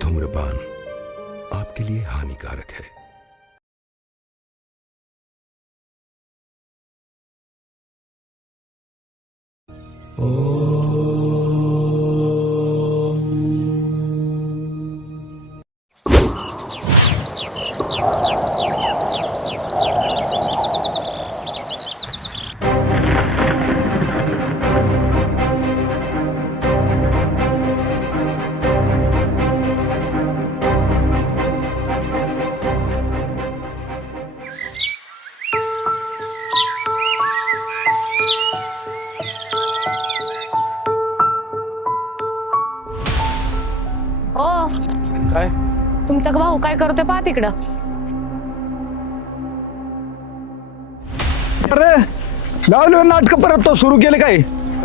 धूम्रपान आपके लिए हानिकारक है। ओ काय तुमचा भाऊ काय करतोय पहा तिकडं. अरे लावले नाटक परत तो सुरू केले काय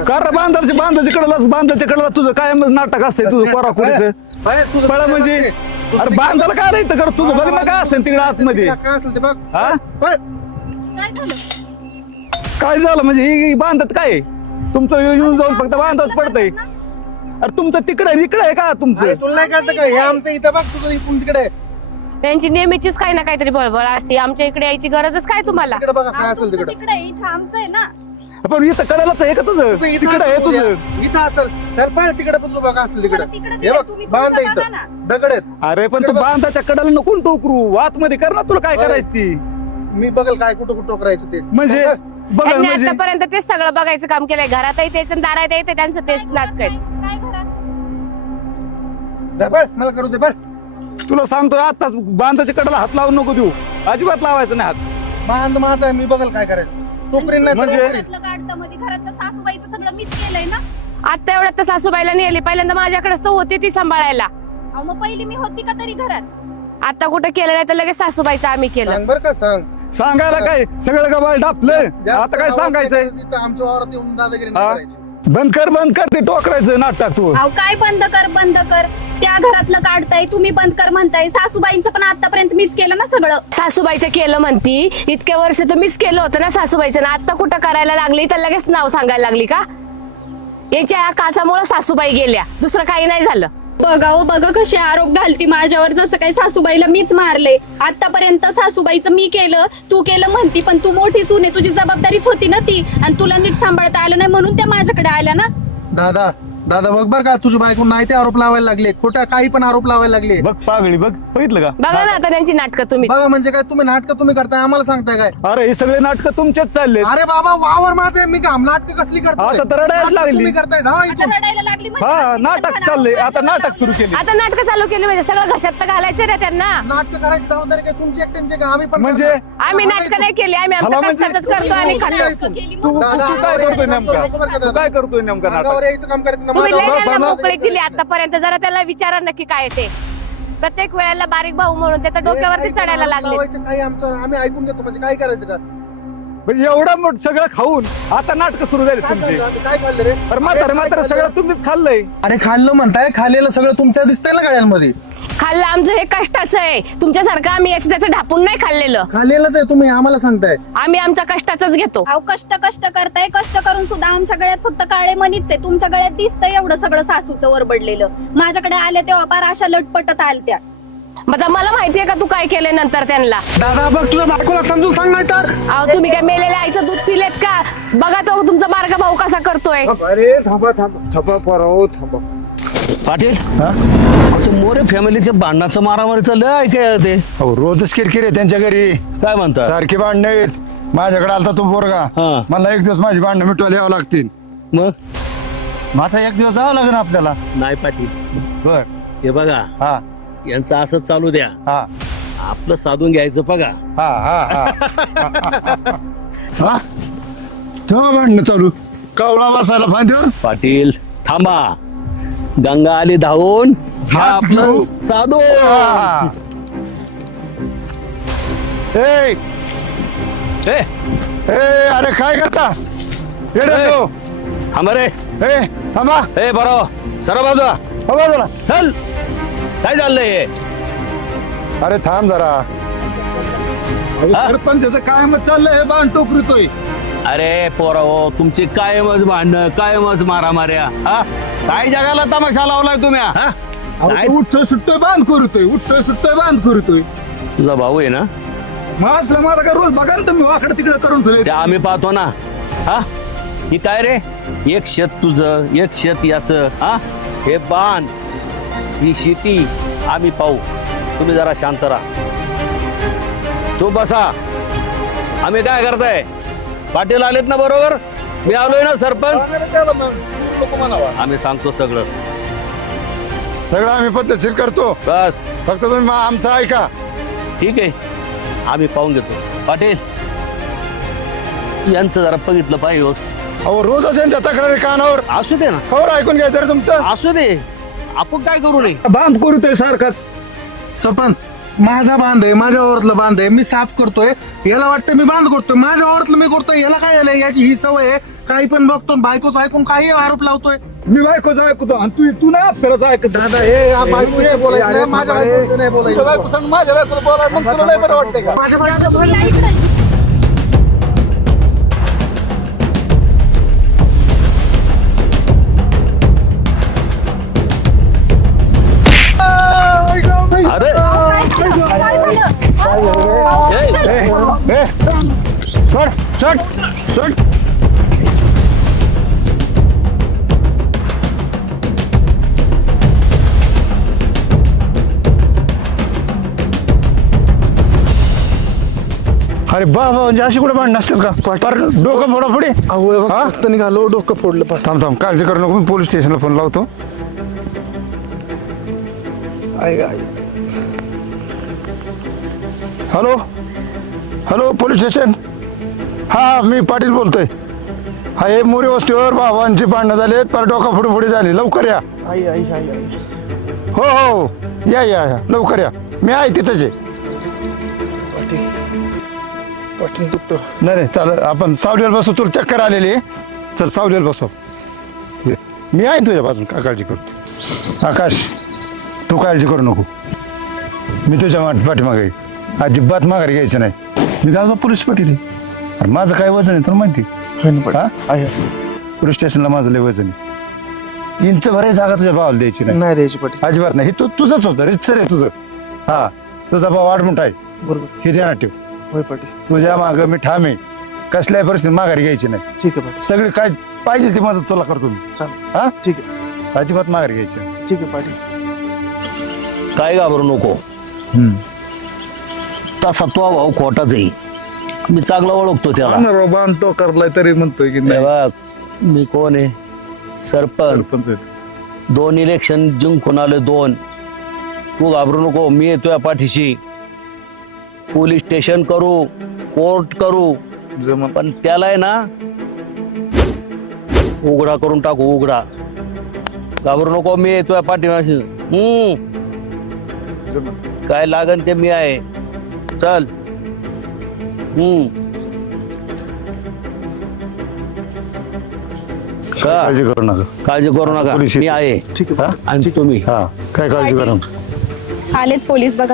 कर बांधाच्या कडेला तुझं काय नाटक असतंय तुझं कोराकोरीचं पळा म्हणजे अरे बांधाला काय राहतं कर तुझं बघ ना काय असेल तिकडे आतमध्ये काय असेल ते बघ. हा काय झालं? काय झालं म्हणजे ही बांधत काय तुमचं येऊन जाऊन फक्त बांधत पडतंय. अरे तुमचं तिकडे इकडे आहे का तुमचं अरे तुला नाही कळतं का हे आमचं इथं बघ तुझं इकडून तिकडे त्यांची नेहमीचीच काही ना काहीतरी बळबळ असते. आमच्या इकडे यायची गरजच काय तुम्हाला? तिकडे बघा काय असेल तिकडे तिकडे इथं आमचं आहे ना. पण इथं कडेलाच आहे का तुझं तुझं इथं तिकडे आहे असेल तुझं उद्या. इथं असेल चल पळ तिकडे पण तू बघा असेल तिकडे तिकडे हे बघ तुम्ही बांध तुमचं बघा इथं ना. दगड आहेत अरे पण तू बांधाच्या कडेला नको टोकरू आतमध्ये कर ना तुला काय होय. करायची ती मी बघल काय कुठं कुठं करायचं ते म्हणजे बघ त्यांनी म्हणजे आतापर्यंत तेच सगळं बघायचं काम केलंय. घरातही तेच आणि दारात येते त्यांचं तेच नाच काय. काय घरात? जा पळ मला करू दे पळ तुला सांगतोय आताच बांधाच्या कडेला हात लावून नको देऊ अजिबात लावायचं नाही हात बांध माझा आहे, मी बघल काय करायचं टोकरीन नाही तर म्हणजे? टोकरीन. घरातलं काढतं मध्ये घरातलं सासूबाईचं सगळं मीच केलंय ना. आता एवढ्यात तर सासूबाईला नेली. पहिल्यांदा माझ्याकडेच तर होती ती सांभाळायला. अहो मग पहिली मी होती का तरी घरात? आता कुठं केलं नाही तर लगेच सासूबाईचं आम्ही केलं. सांग बर का सांग सांगायला काय सगळं गबाळ डापलं जास्त आता काय आवाज सांगायचंय करायचं इथं आमच्या वावरात येऊन दादागिरी नाही हा? करायची. बंद कर ते टोकरायचं नाटक तू अहो काय बंद कर त्या घरातलं काढताय तुम्ही बंद कर म्हणताय. सासूबाईंचं पण आतापर्यंत मीच केलं ना सगळं. सासूबाईचं केलं म्हणती. इतक्या वर्ष तर मीच केलं होतं ना सासूबाईचं. ना आता कुठं करायला लागली तर लगेच नाव सांगायला लागली का? याच्या काचामुळे सासूबाई गेल्या, दुसरं काही नाही झालं. बघा कसे आरोप घालती माझ्यावर, जसं काही सासूबाईला मीच मारले. आतापर्यंत सासूबाईचं मी केलं तू केलं म्हणती, पण तू मोठी सून आहे, तुझी जबाबदारीच होती ना ती. आणि तुला नीट सांभाळता आलं नाही म्हणून त्या माझ्याकडे आल्या ना. दादा बघ बर का तुझ्या बायको नाही ते आरोप लावायला लागले, खोटा काही पण आरोप लावायला लागले. बघ पागळी बघ बघितलं का बघा ना आता त्यांची नाटकं तुम्ही. बघा म्हणजे काय तुम्ही नाटक तुम्ही करताय आम्हाला सांगताय काय? अरे हे सगळे नाटक तुमचेच चालले अरे बाबा वावर माझं आहे, मी काम नाटक कसली करताय? आता तर रडायला नाटकं लागली. तुम्ही करताय जा आता इथून. रडायला लागली म्हणजे हा आता नाटक तिकडे चाललंय पण आता नाटक सुरू केले आता नाटकं चालू केली म्हणजे सगळं घशात तर घालायचं रे त्यांना. नाटक करायची जबाबदारी काय तुमची एकट्यांची का? आम्ही पण म्हणजे? करणार. आम्ही हा, नाटकं इथून. नाही केली, आम्ही हाला आमच्या म्हणजे कष्टातच करतो आणि तुम्ही खातो. इथून. केली तू दादा, तू काय अंगावर करतोय यायचं काम नेमका करू नको बरं का तू दादा? काय करतोय नेमका अंगावर नाटक यायचं काम करायचं ना. तुम्ही माझा लय भाऊ त्यांना सांगा. मोकळीक दिली आतापर्यंत. जरा त्याला विचारा नक्की काय ते. प्रत्येक वेळेला बारीक भाऊ म्हणून त्याच्या डोक्यावरती काही चढायला आरोप लागले. लावायचे, काही आमच्यावर आम्ही ऐकून घेतो म्हणजे काय करायचं का? म्हणजे एवढं मोठ सगळं खाऊन आता नाटक सुरू झाले काय तुमचे खाल्लं आम्ही? काय खाल्लं रे? अरे म्हातारे काय म्हातारे खाल्लं? सगळं तुम्हीच खाल्लंय. अरे खाल्लं म्हणताय, खाल्लेलं सगळं तुमच्या दिसतंय ना गाड्यांमध्ये. खाल्लं आमचं हे कष्टाचं आहे. तुमच्यासारखं आम्ही याचं त्याचं ढापून नाही खाल्लेलं. खाल्लेलंच आहे तुम्ही आम्हाला सांगताय. आम्ही आमच्या कष्टाचंच घेतो. अहो कष्ट करताय, कष्ट करून सुद्धा आमच्या गळ्यात फक्त काळे मनीच आहे. तुमच्या गळ्यात दिसतंय एवढं सगळं सासूचं वरबडलेलं. माझ्याकडे आले तेव्हा पार अशा लटपटत आलत्या. आता मला माहितीये का तू काय केलंय नंतर त्यांना. दादा बघ तुझ्या बायकोला समजून सांग नाही तर. अहो तुम्ही काय मेलेल्या आईचं दूध पिलेत का? बघा तो तुमचा बारका भाऊ कसा करतोय. अरे थांबा पोराओ थांबा. पाटील आमच्या मोरे फॅमिलीच्या भांडणाचं मारामारी चाललं ऐकाय ते. हो रोजच किरकिर आहे त्यांच्या घरी काय म्हणता? सारखी भांडणं आहेत. माझ्याकडे आलता तो पोरगा हा. मला एक दिवस माझी भांडणं मिटवायला यावं लागतील. मग आता एक दिवस जावं लागेल आपल्याला. नाही पाटील बर हे बघा हा यांचं असं चालू द्या, हा आपलं साधून घ्यायचं बघा. हा हा हा तेव्हा भांडणं चालू कावळा बसायला फांदीवर. पाटील थांबा, गंगा आली धावून हा हात आपलं घेऊ. साधू. हा. ए ए, ए अरे काय करता येडे ए. तो. थांबा रे. ए थांबा ए बरो सरा बाजूला हो बाजूला. चल. काय चाललंय हे? अरे थांब जरा. हा? सरपंचाचं कायमच चाललंय हे बाण टोकरीतोय. अरे पोरा हो तुमची कायमच भांडणं कायमच मारामाऱ्या. हा काय जगाला तमाशा लावलाय तुम्ही हा? काय? उठतोय सुटतोय बांध करतोय, उठतोय सुटतोय बांध करतोय. तुझा भाऊ आहे ना, मग असलं मला काय रोज बघा ना तुम्ही वाकडं तिकडे करून ठेवले. ते आम्ही पाहतो ना. हा ही काय रे, एक शेत तुझं एक शेत याच. हा हे बांध ही शेती आम्ही पाहू, तुम्ही जरा शांत राहा. चुप बसा. आम्ही काय करताय, पाटील आलेत ना बरोबर, मी आलोय ना सरपंच, आम्ही सांगतो सगळं. सगळं आम्ही पद्धतशीर करतो, बस फक्त तुम्ही आमचं ऐका. ठीक आहे, आम्ही पाहून घेतो. पाटील यांचं जरा बघितलं पाहिजे हो. अहो रोजच यांच्या तक्रारी कानावर असू दे ना, खबर ऐकून घ्यायचं रे तुमचं. असू दे, आपण काय करू नये. बांध करतोय सारखाच. सरपंच माझा बांध आहे, माझ्या वावरातलं बांध आहे, मी साफ करतोय. याला वाटतं मी बांध करतोय, माझ्या वावरातलं मी करतोय. याला काय झालंय, याची ही सवय आहे, काही पण बघतो बायकोच ऐकून काही आरोप लावतोय. मी बायकोचं ऐकतो आणि तू नाही अप्सराचं ऐकत. दादा हे या बायकोचं नाही बोलायचं नाही, माझ्या बायकोचं नाही तुझ्या बोलायचं. बायको सांग, माझ्या बायकोला बोलाय, मग तुला नाही बरं वाटतंय का? माझ्या बायकोचं या इकडं. अरे काय झालं? ए, चढ चढ चढ. अरे बाबा, म्हणजे अशी कुठे भांडण असतात का? फार डोकं फोडाफोडी. हा? फक्त निघालो, डोकं फोडलं. थांब थांब, काळजी करू नको, मी पोलीस स्टेशनला फोन लावतो. Hello hello, police station. हा मी पाटील बोलतोय. हा हे मोरी वस्तीवर भावांची भांडणं झालीत, पर डोका फोडी झाली, लवकर या. आई आई आई आई. हो हो, या या या, लवकर या, मी आहे तिथंच आहे. पाटील दुखतो. नाही नाही, चाल आपण सावलीवर बसू, तुला चक्कर आलेली आहे. चल सावलीवर बसव, मी आहे तुझ्या बाजून, काय काळजी करतो. आकाश तू काळजी करू नको, मी तुझ्या पाठीमागे आहे. अजिबात माघारी घ्यायचं नाही. मी गावचा पोलीस पाटील आहे. अरे माझं काय वजन आहे तुला माहिती? हा? पोलीस स्टेशनला माझं लय वजन आहे. इंच भराई जागा तुझ्या भावाला द्यायची नाही. नाही द्यायची पाटील. अजिबात नाही. हे तू तुझंच होतं, रितसर आहे तुझं. हा, तुझा भाव आडमुठा आहे, बरोबर. हे ध्यानात ठेव. होय पाटील. तुझ्या मागं मी ठाम आहे, कसल्याही परिस्थितीत माघारी घ्यायची नाही. ठीक आहे पाटील. सगळी काय पाहिजे ती मदत तुला करतो मी. चालेल. हा, ठीक आहे. अजिबात माघारी घ्यायची नाही. ठीक आहे पाटील. काय घाबरू नको. तसा तो भाऊ खोटाच आहे, मी चांगला ओळखतो त्याला. बांधतो करलाय तरी म्हणतोय की हे नाही. बघ, मी कोण आहे, सरपंच. 2 इलेक्शन जिंकून आले 2. तू घाबरू नको, मी येतोय पाठीशी. पोलीस स्टेशन करू, कोर्ट करू, पण त्याला आहे ना उघडा करून टाकू, उघडा. घाबरू नको, मी येतोय पाठीमाशी. काय लागन ते मी आहे. चल. काळजी करू नका. काळजी करू नका, पोलीस मी आहे. ठीक आहे. आणि तुम्ही हा, काय काळजी करू नका. आलेच पोलीस बघा.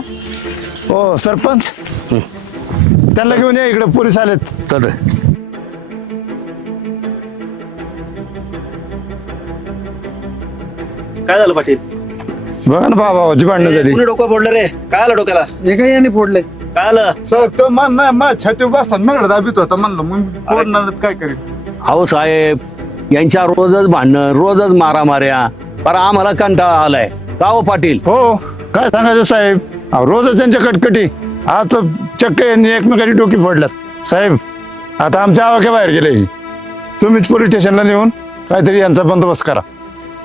हो सरपंच, त्यांना घेऊन या इकडे, पोलीस आलेत. चल रे. काय झालं पाटील? बघा ना भावाची भांडणं झाली. कुणी डोकं फोडलं रे? काय आलं डोक्याला? हे काय याने फोडलंय? काय आलं? साहेब तो मान छातीवर बसताना मला दाबीत होता, म्हणलं मग बोलणार काय करेल. अहो साहेब, यांच्या रोजच भांडणं, रोजच मारामाऱ्या, पर आम्हाला कंटाळा आलाय. का हो पाटील? हो, काय सांगायचं साहेब, अहो, रोजच त्यांच्या कटकटी. आज चक्क यांनी एकमेकाची डोकी फोडल्यात. साहेब आता आमच्या आवाक्या बाहेर गेले, तुम्हीच पोलीस स्टेशनला नेऊन काहीतरी यांचा बंदोबस्त करा.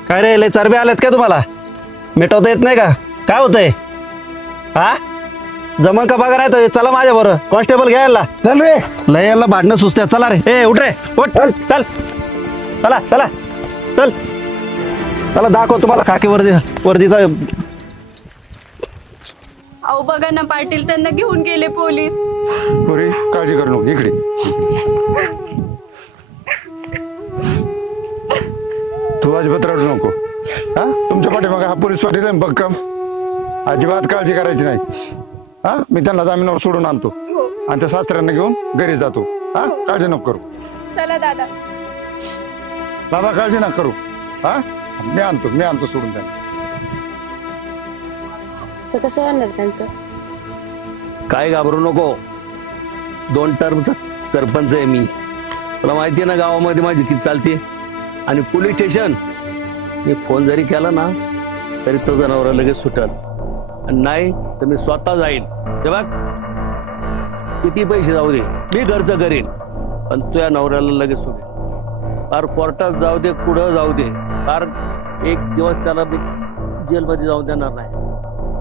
काय रे, लय चरबे आलेत का तुम्हाला? मिटवता येत नाही का? काय होतंय? हा, जमन का बघा राहतोय. चला माझ्या बरोबर, कॉन्स्टेबल घ्यायला. चल रे. लय याला भांडणं सुचत्या. चला रे. ए उठ रे, उठ. चल चला चला चल. चला दाखव तुम्हाला खाकी वर्दीचा. अहो बघा ना पाटील, त्यांना घेऊन गेले पोलीस. पोरी काळजी करू नको, इकडे. तू अजिबात रडू नको. हा, तुमच्या पाठीमागे हा पोलीस पाटील आहे भक्कम, अजिबात काळजी करायची नाही. हा, मी त्यांना जामिनावर सोडून आणतो आणि त्या सासऱ्यांना घेऊन घरी जातो. हा, काळजी नको करू. चला दादा. बाबा काळजी नका करू. हा, मी आणतो सोडून द्या. तर कसं होणार त्यांचं? काय घाबरू नको. 2 टर्मचा सरपंच आहे मी. तुला माहिती आहे ना गावामध्ये माझी किती चालते. आणि पोलीस स्टेशन मी फोन जरी केला ना तरी तो जनावर लगेच सुटल. आणि नाही तर मी स्वतः जाईल. ते बघ किती पैसे जाऊ दे मी खर्च करीन पण तुझ्या नवऱ्याला लगेच सुटेल. फार कोर्टात जाऊ दे कुठं जाऊ दे फार एक दिवस त्याला मी जेलमध्ये जाऊ देणार नाही.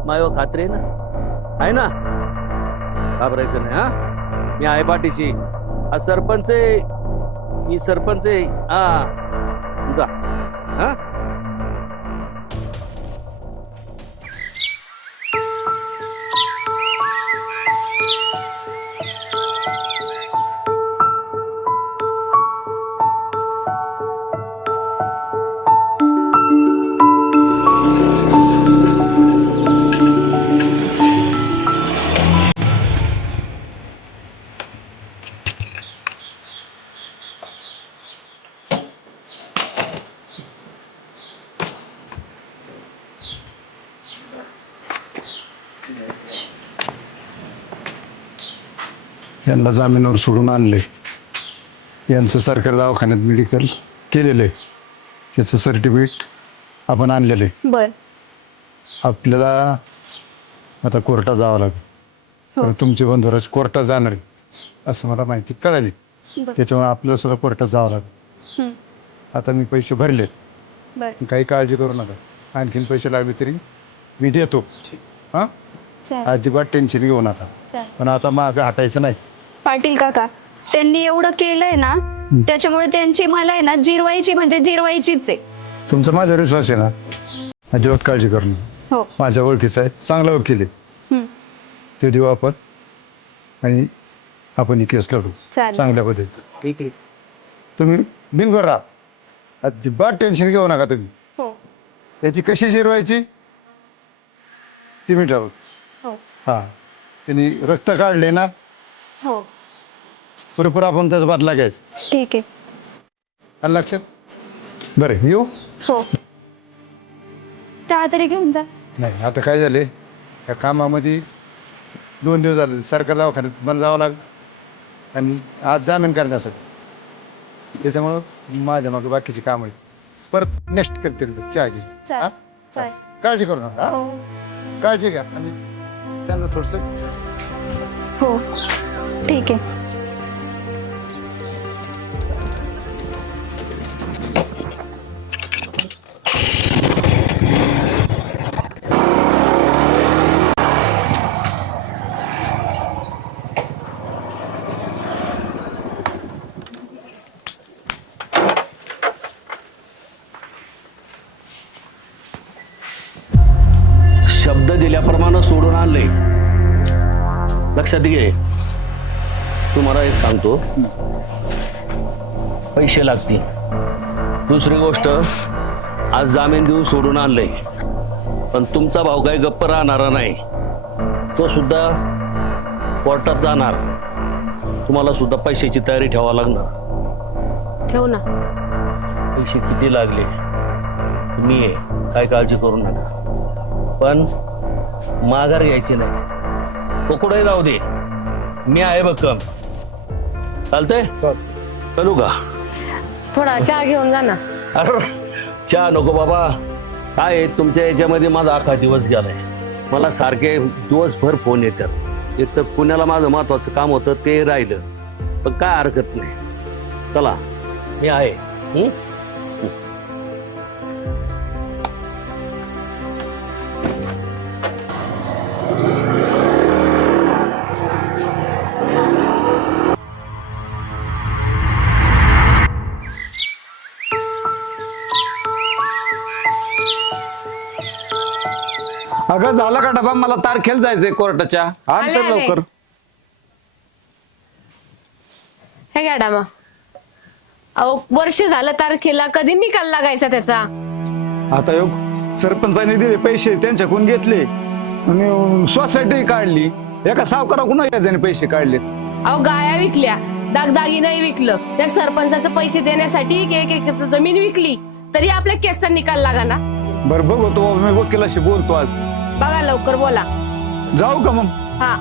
मायव खात्री आहे ना घाबरायचं नाही. हा मी आहे पाठीशी. हा सरपंच आहे मी सरपंच आहे. हा जा. हा यांना जामिनावर सोडून आणले. यांचं सरकारी दवाखान्यात मेडिकल केलेलं आहे. त्याचं सर्टिफिकेट आपण आणलेलं आहे. बर आपल्याला आता कोर्टात जावं लागेल. तर तुमचे बंधुराज कोर्टात जाणार आहे असं मला माहिती कळाली. त्याच्यामुळे आपल्याला सुद्धा कोर्टात जावं लागेल. आता मी पैसे भरले. काही काळजी करू नका. आणखीन पैसे लागले तरी मी देतो. हां अजिबात टेन्शन घेऊ नका. पण आता मागं हटायचं नाही. पाटील काका त्यांनी एवढं केलंय ना त्याच्यामुळे त्यांची मला आहे ना जिरवायची म्हणजे जिरवायचीच आहे. तुमचा माझ्यावर विश्वास आहे ना. अजिबात काळजी करू नका. हो माझ्या ओळखीचा आहे चांगला वकील आहे. ते देऊ आपण आणि आपण ही केस लढू चालेल. चांगल्या पद्धतीत. ठीक आहे. तुम्ही बिनघर राहा. अजिबात टेन्शन घेऊ नका तुम्ही. हो त्याची कशी जिरवायची ती मी ठरवू. हो हां त्यांनी रक्त काढले ना हो पुरेपूर आपण त्याचा बदला घ्यायचा. ठीक आहे. आलं लक्षात. बरं येऊ. हो चहा तरी घेऊन जा. नाही आता काय झाले या कामामध्ये 2 दिवस झाले सरकारी दवाखान्यात मला जावं लागलं आणि आज जामीन करण्यासाठी. त्याच्यामुळं माझ्या मागे बाकीची कामं आहेत. परत नेक्स्ट करते चहा घे. चालेल. हां? चालेल. काळजी करू नका. हां? हो काळजी घ्या आणि त्यांना थोडंसं हो ठीक आहे. शब्द दिल्याप्रमाणे सोडून आणले. लक्षात घे. तुम्हाला एक सांगतो पैसे लागतील. दुसरी गोष्ट आज जामीन देऊन सोडून आणले पण तुमचा भाऊ काही गप्प राहणारा नाही. तो सुद्धा कोर्टात जाणार. तुम्हाला सुद्धा पैशाची तयारी ठेवावी लागणार. ठेव ना. पैसे किती लागले मी आहे काय काळजी करू नका. पण माघार घ्यायची नाही. तो कुठेही जाऊ दे मी आहे भक्कम. चालतंय चालू का. थोडा चहा घेऊन जा ना. अरे चहा नको बाबा. काय आहे, तुमच्या याच्यामध्ये माझा अख्खा दिवस गेलाय. मला सारखे दिवसभर फोन येतात. एक तर पुण्याला माझं महत्वाचं काम होतं ते राहिलं. पण काय हरकत नाही. चला मी आहे. अगं झाला का डबा. मला तारखेला जायचंय कोर्टाच्या. आण आले, तर आले. लवकर. हे घ्या डामा. अहो वर्ष झालं तारखेला कधी निकाल लागायचा त्याचा. आता योग सरपंचाने दिले पैसे त्यांच्याकडून घेतले आणि सोसायटी काढली. एका सावकाराकडून याच्याने पैसे काढले. अहो गाया विकल्या दागदागी नाही विकलं. त्या सरपंचाचे पैसे देण्यासाठी एक एक जमीन विकली. तरी आपल्या केसचा निकाल लागा ना. बरं बघतो मी वकिलाशी बोलतो आज. बघा लवकर बोला. जाऊ का मग? हा.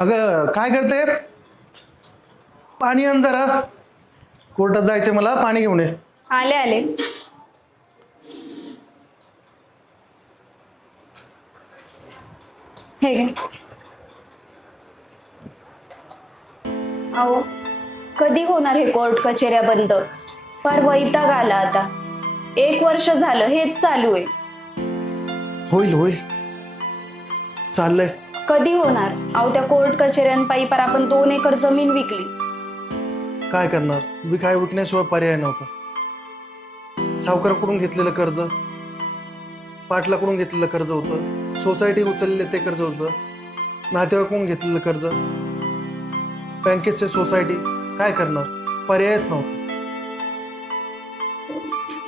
अगं काय करते? पाणी आण जरा, कोर्टात जायचंय मला, पाणी घेऊन ये. आले आले. हे घे. अहो कधी होणार हे कोर्ट कचेऱ्या बंद? फार वैताग आला आता. 1 वर्ष झालं हेच चालू आहे. होईल होईल, चाललंय. कधी होणार? अहो त्या कोर्ट कचेऱ्यांपायी पार आपण 2 एकर जमीन विकली. काय करणार? काय विकण्याशिवाय पर्याय नव्हता. सावकाराकडून घेतलेलं कर्ज, पाटलाकडून घेतलेलं कर्ज होतं, सोसायटी उचललेलं ते कर्ज होतं, नातेवाईकडून घेतलेलं कर्ज, बँकेचे सोसायटी. काय करणार? पर्यायच नव्हता.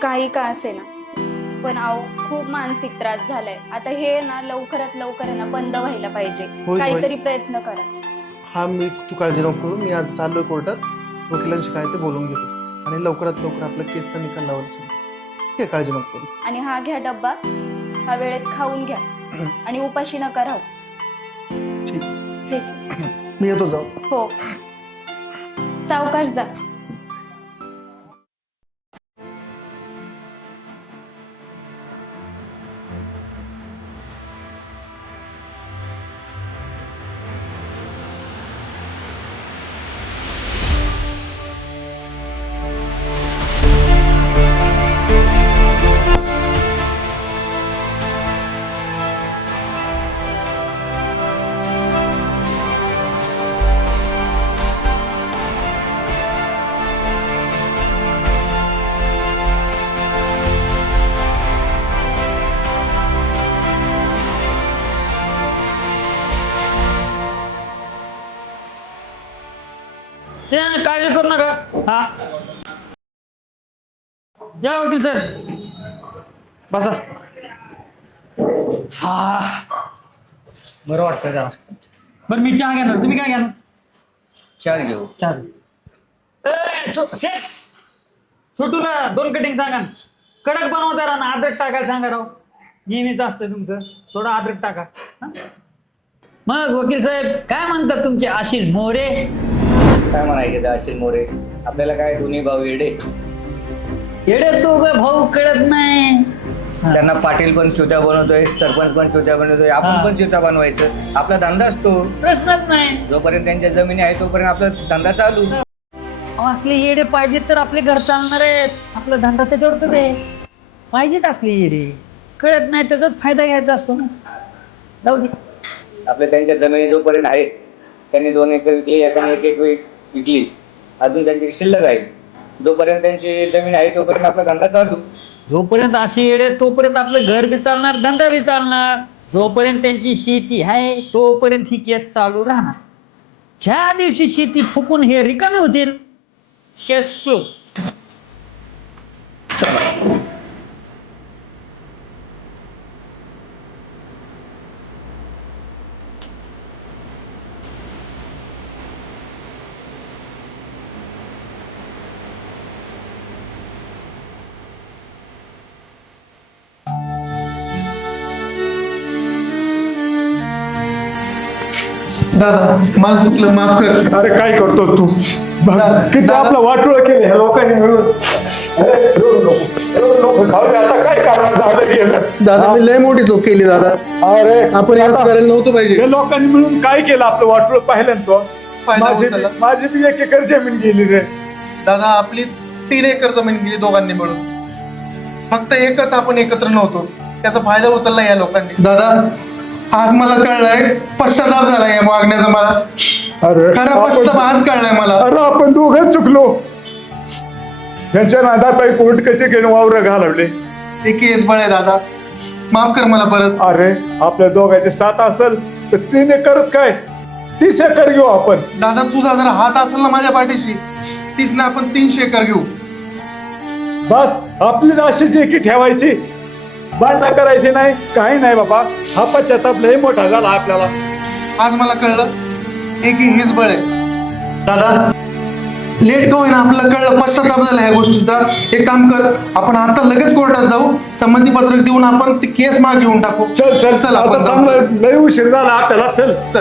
काही का असे ना, पण अहो खूप मानसिक त्रास झालाय. आता हे ना लवकरात लवकर आहे ना बंद व्हायला पाहिजे. होईल. काहीतरी प्रयत्न करा. हा, तू काळजी नको करू. मी आज चाललोय कोर्टात, वकिलांशी काय ते बोलून घेतो आणि लवकरात लवकर आपल्या केसचा निकाल लावायचा. ठीक आहे, काळजी नको करू. आणि हा घ्या डब्बा, हा वेळेत खाऊन घ्या आणि उपाशी नका राहू. ठीक, ठीक. मी येतो, जाऊ. हो, सावकाश जा. काळजी करू नका. हा या वकील सर, बसा. हा बरं वाटतं जरा. बरं मी चहा घेणार, तुम्ही काय घेणार? चहा घेऊ. चहा. छोटूला 2 कटिंग सांगा. कडक बनवता राहा ना, अद्रक टाकायला सांगा राव. नेहमीच असतं तुमचं, थोडं अद्रक टाका. मग वकील साहेब काय म्हणतात तुमचे आशिल मोरे? काय म्हणायचे ते अशिल मोरे? आपल्याला काय दोन्ही भाऊ येडे. येडे तो भाऊ कळत नाही. त्यांना पाटील पण शिवत्या बनवतोय, सरपंच पण शिवत्या बनवतोय, आपण पण शिवत्या बनवायचं. आपला धंदाच तो. प्रश्नच नाही. जोपर्यंत त्यांच्या जमिनी आहे तोपर्यंत आपला धंदा चालू. असले येडे पाहिजेत तर आपले घर चालणार आहेत. आपला धंदा त्याच्यावर तर आहे. पाहिजेत असले येडे. कळत नाही त्याचाच फायदा घ्यायचा असतो ना. जाऊ दे. आपल्या त्यांच्या जमिनी जोपर्यंत आहे, त्यांनी 2 एकर विकली, एकाने 1 एक विकली, अजून त्यांची शिल्लक आहे. जोपर्यंत त्यांची जमीन आहे तोपर्यंत आपला धंदा चालू. जोपर्यंत असे येडे तोपर्यंत आपलं घर बी चालणार, धंदा बी चालणार. जोपर्यंत त्यांची शेती आहे तोपर्यंत ही केस चालू राहणार. ज्या दिवशी शेती फुकून हे रिकामे होतील, केस क्लोज. दादा मला चुकलं, माफ कर. अरे काय करतो तू? किती आपलं वाटोळ केलं ह्या लोकांनी मिळून. खाऊ दे, आता काय कारण झालं गेलं. दादा मी लय मोठी चूक केली दादा. अरे आपण असं करायला नव्हतं पाहिजे. या लोकांनी मिळून काय केलं आपलं वाटोळ पाहिलं तो. फायदा माझी उचलला. माझी बी 1 एकर जमीन गेली रे. दादा आपली 3 एकर जमीन गेली दोघांनी मिळून. फक्त एकच आपण एकत्र नव्हतो, त्याचा फायदा उचलला या लोकांनी. दादा आज मला कळलंय, पश्चाताप झाला या वागण्याचा मला. अरे खरा पश्चाताप आज कळलाय मला. अरे आपण दोघं चुकलो. त्यांच्या नादापायी कोर्ट कचेरीने वावर घालवले. एक केस बळ आहे दादा, माफ कर मला परत. अरे आपल्या दोघांचे 7 असेल तर 3 एकरच काय, 30 एकर घेऊ आपण. दादा तुझा जर हात असेल ना माझ्या पाठीशी, 30 ना आपण 300 एकर घेऊ. बस आपली अशीच एकी ठेवायची. भांडणं करायची नाही काही नाही बाबा. हा पश्चाताप लय मोठा झाला आपल्याला. आज मला कळलं एक हेच बळ आहे दादा. लेट का होईना आपल्याला कळलं, पश्चाताप झाला ह्या गोष्टीचा. एक काम कर, आपण आता लगेच कोर्टात जाऊ, संमती पत्रक देऊन आपण ती केस मागे घेऊन टाकू. चल चल चल चल आपण आता जाऊ. चांगलं लय उशीर झाला आपल्याला. चल चल